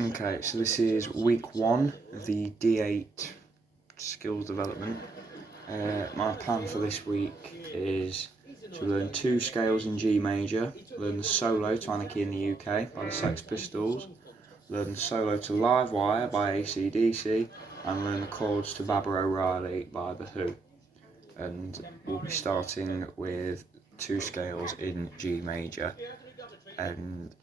Okay, so this is week 1 of the D8 skills development. My plan for this week is to learn 2 scales in G major, learn the solo to Anarchy in the UK by the Sex Pistols, learn the solo to Live Wire by AC/DC, and learn the chords to Baba O'Reilly by The Who. And we'll be starting with 2 scales in G major. And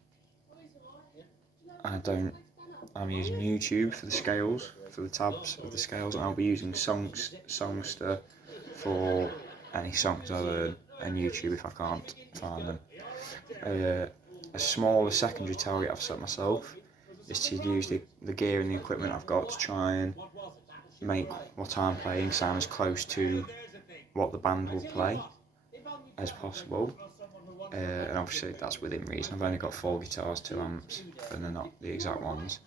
I'm using YouTube for the scales, for the tabs of the scales, and I'll be using Songster for any songs I learn, and YouTube if I can't find them. A smaller secondary target I've set myself is to use the gear and the equipment I've got to try and make what I'm playing sound as close to what the band will play as possible. And obviously that's within reason. I've only got 4 guitars, 2 amps, and they're not the exact ones.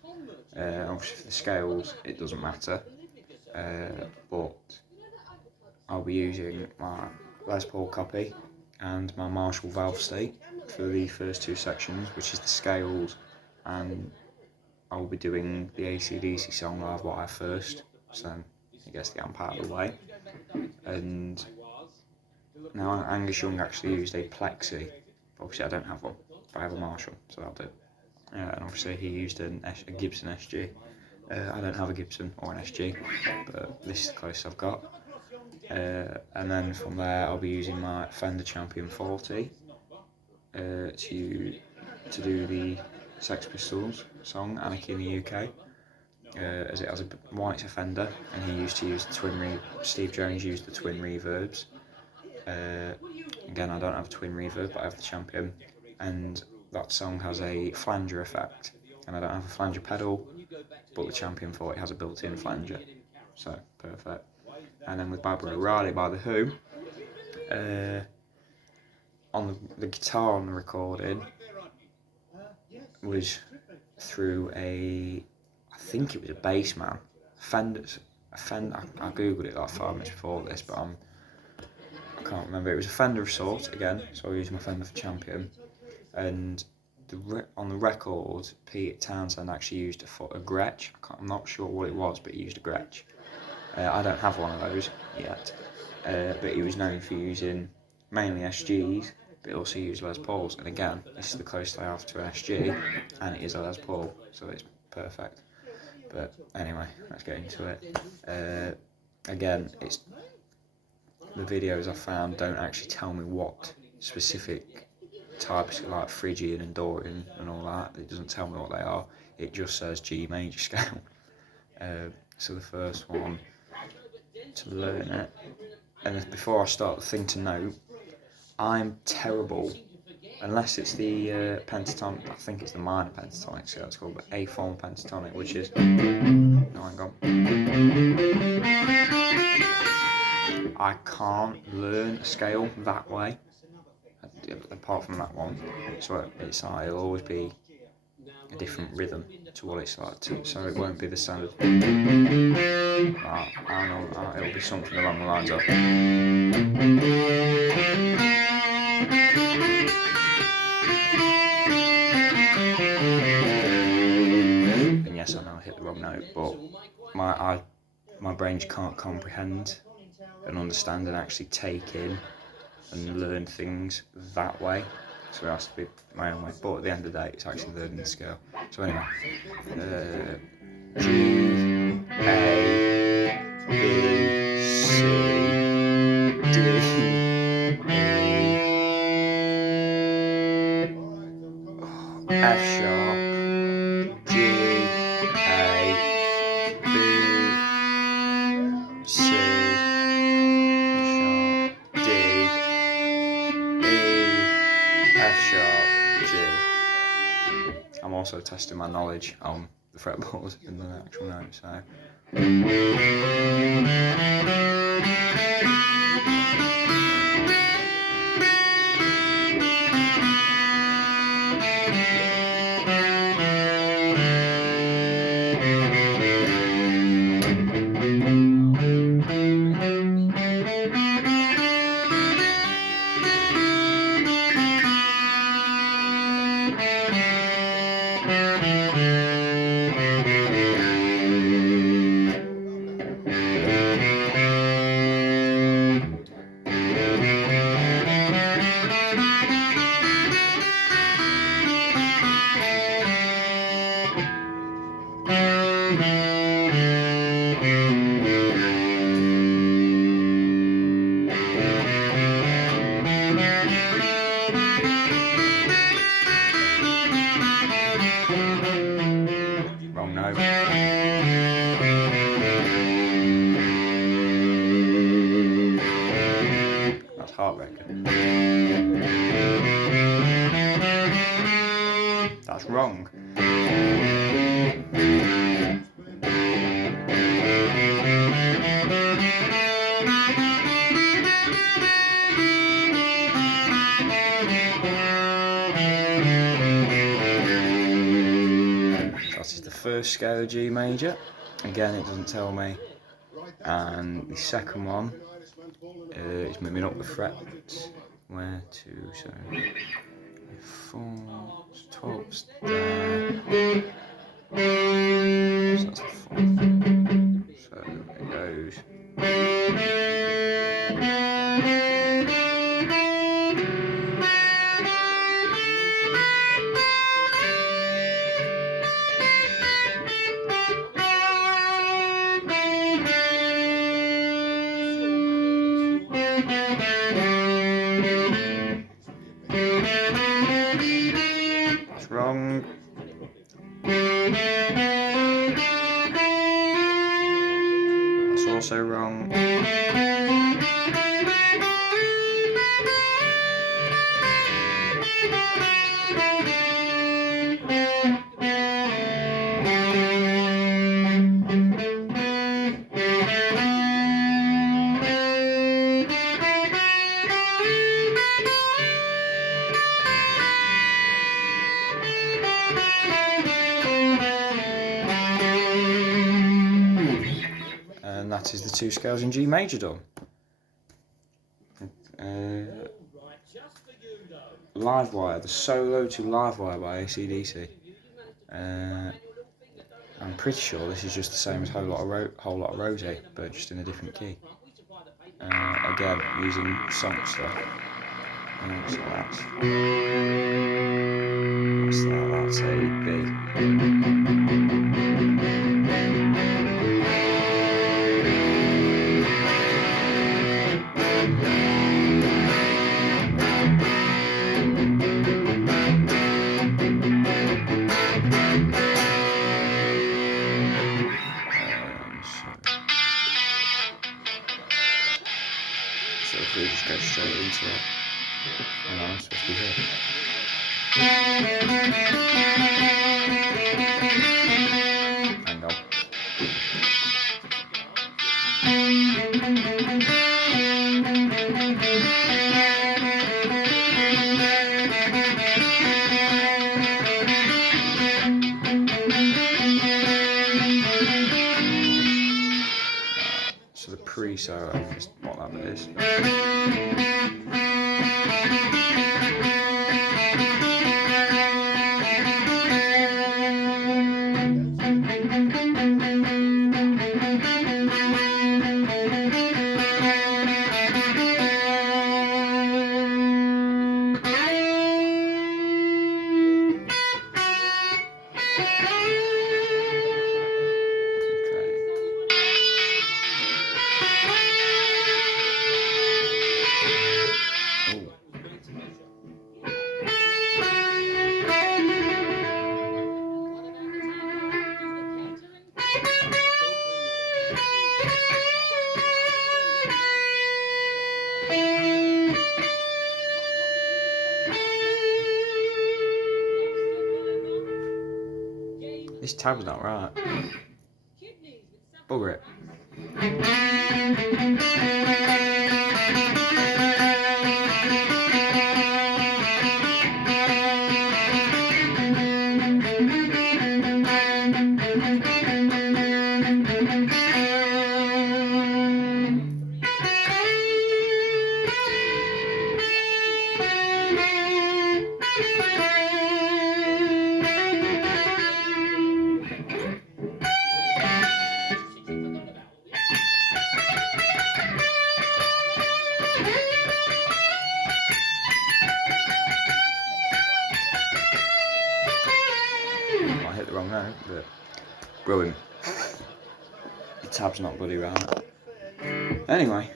Obviously for the scales it doesn't matter, but I'll be using my Les Paul copy and my Marshall valve state for the first 2 sections, which is the scales, and I'll be doing the AC/DC song Live Wire first, so then it gets the amp out of the way. And now Angus Young actually used a Plexi, obviously I don't have one, but I have a Marshall, so that'll do. And obviously he used a Gibson SG. I don't have a Gibson or an SG, but this is the closest I've got. And then from there I'll be using my Fender Champion 40 to do the Sex Pistols song Anarchy in the UK. As it has it's a Fender, and he used to use the Steve Jones used the twin reverbs. Again, I don't have a twin reverb, but I have the Champion, and that song has a flanger effect, and I don't have a flanger pedal, but the Champion 40 has a built-in flanger, so perfect. And then with Baba O'Reilly by The Who, on the guitar on the recording was through I think it was a Bassman, Fender. I googled it like 5 minutes before this, but I can't remember. It was a Fender of sorts again, so I used my Fender for Champion. And on the record, Pete Townsend actually used a Gretsch. I'm not sure what it was, but he used a Gretsch. I don't have one of those yet, but he was known for using mainly SGs, but also used Les Pauls. And again, this is the closest I have to an SG, and it is a Les Paul, so it's perfect. But anyway, let's get into it. Again, the videos I found don't actually tell me what specific types, like Phrygian and Dorian and all that. It doesn't tell me what they are. It just says G major scale. So the first one, to learn it, and before I start, the thing to note, I'm terrible, unless it's the pentatonic, I think it's the minor pentatonic scale it's called, but A-form pentatonic, which is, no, hang on. I can't learn a scale that way, apart from that one, so it'll always be a different rhythm to what it's like, so it won't be the standard. It'll be something along the lines of. And yes, I know I hit the wrong note, but my brain just can't comprehend and understand and actually take in and learn things that way, so it has to be my own way. But at the end of the day, it's actually learning the scale. So anyway, G, A, B, C, D, E, F sharp, G, A, B, C, sharp, D, E, F sharp, G. I'm also testing my knowledge on the fretboard in the actual note, so. Wrong note. That's Heartbreaker. That's wrong. That is the first scale of G major. Again, it doesn't tell me. And the second one is moving up the frets. Where to? So 4, 12's there. So that's the 4th. So it goes. That's wrong. That's also wrong. And that is the 2 scales in G major done. Livewire, the solo to Livewire by AC/DC. I'm pretty sure this is just the same as Whole Lot of Rosie, but just in a different key. Again, using Songster. So that's a B. So if we just go straight into it, and I'm supposed to be here. Hang on. So the pre-solo is what that bit is. This tab's not right. Bugger it. I hit the wrong note, but brilliant. tab's not bloody right. Anyway,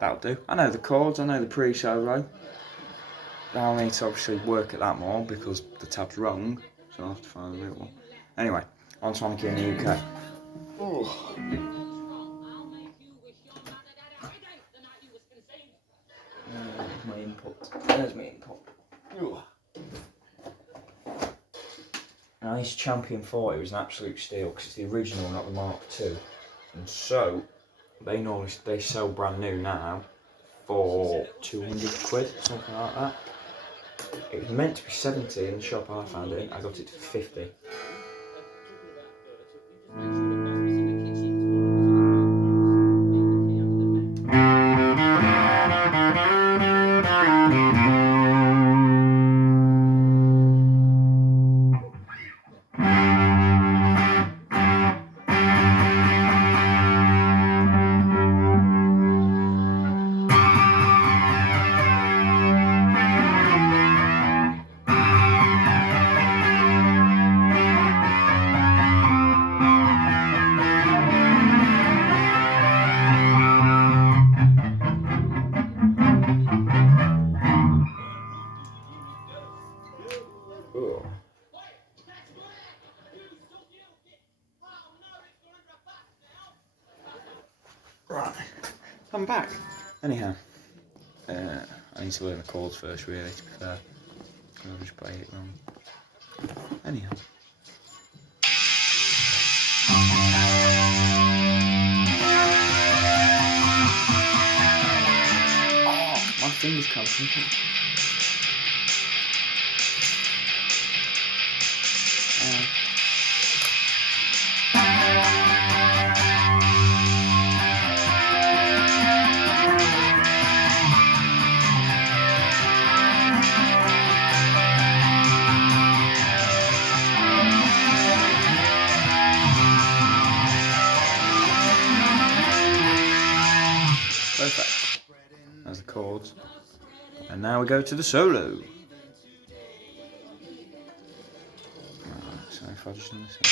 that'll do. I know the chords, I know the pre-solo. I'll need to obviously work at that more because the tab's wrong, so I'll have to find the real one. Anyway, on to Anarchy in the UK. Oh. My input. There's my input. Ugh. Now this Champion 40 was an absolute steal because it's the original, not the Mark II. And so, they sell brand new now for 200 quid, something like that. It was meant to be 70 in the shop I found it in. I got it for 50. Ugh. Right, I'm back. Anyhow, I need to learn the chords first, really, to be fair. I'll just play it wrong. Anyhow. Oh, my finger's cramping. Perfect. There's the chords. And now we go to the solo. Right, so if I just listen.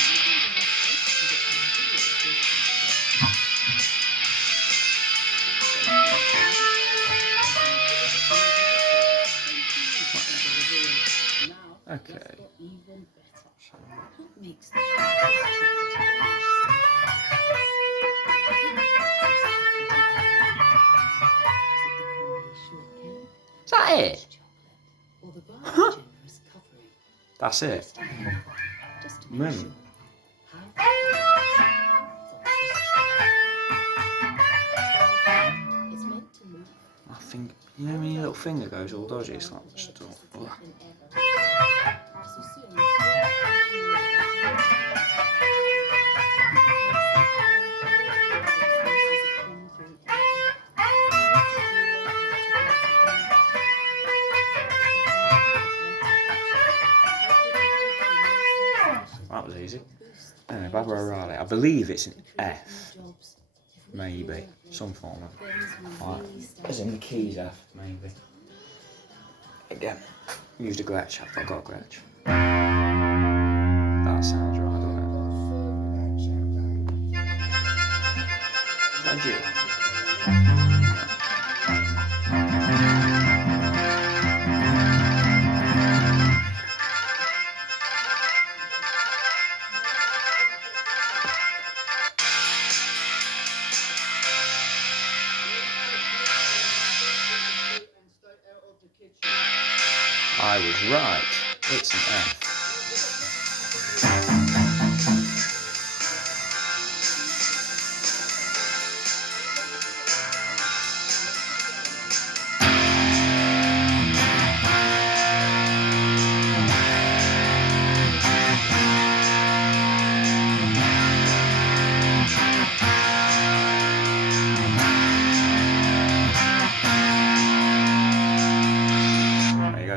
Okay. Is that it? Huh? That's it. Mm. I think, you know when your little finger goes all dodgy, it's like stuff. That was easy. Anyway, Barbara O'Reilly. I believe it's an F. Maybe. Some form of. Like, as in the keys F, maybe. Again, used a glitch. I thought I got a glitch. That sounds right, doesn't it? Is that you? I was right. It's an F.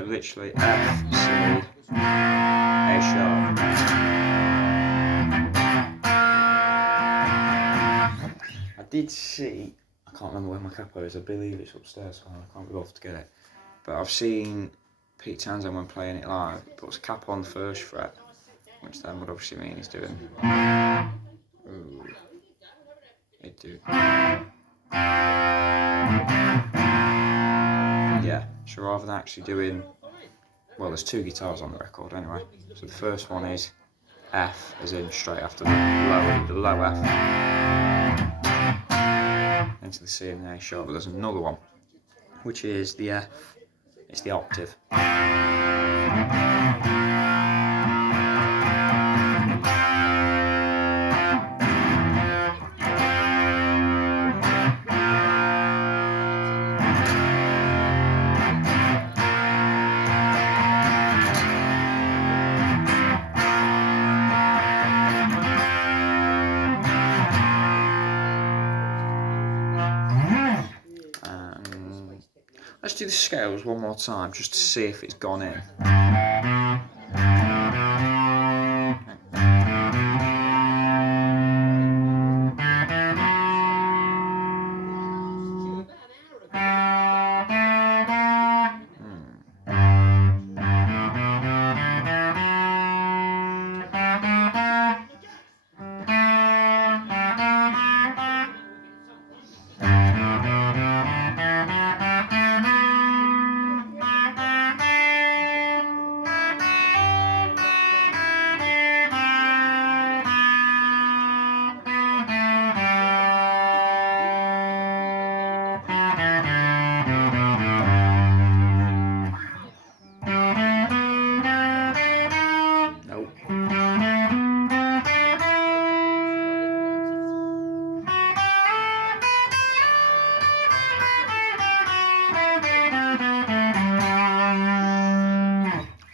Literally F, C, A sharp. I did see, I can't remember where my capo is, I believe it's upstairs, so I can't be bothered to get it. But I've seen Pete Townsend when playing it live, puts a cap on the first fret, which then would obviously mean he's doing. Ooh. do. Yeah, so rather than actually doing, well, there's two guitars on the record anyway. So the first one is F, as in straight after the low F, into the C and the A sharp. But there's another one, which is the F. It's the octave. Let's do the scales one more time just to see if it's gone in.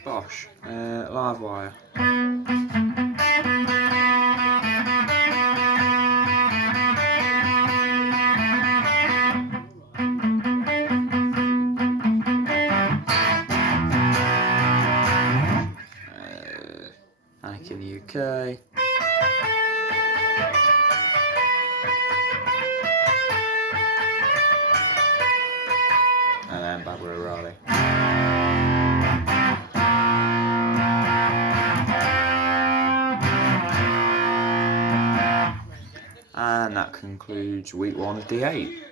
Bosh, live wire. Panic in the UK. And then Barbara O'Reilly. And that concludes week 1 of D8.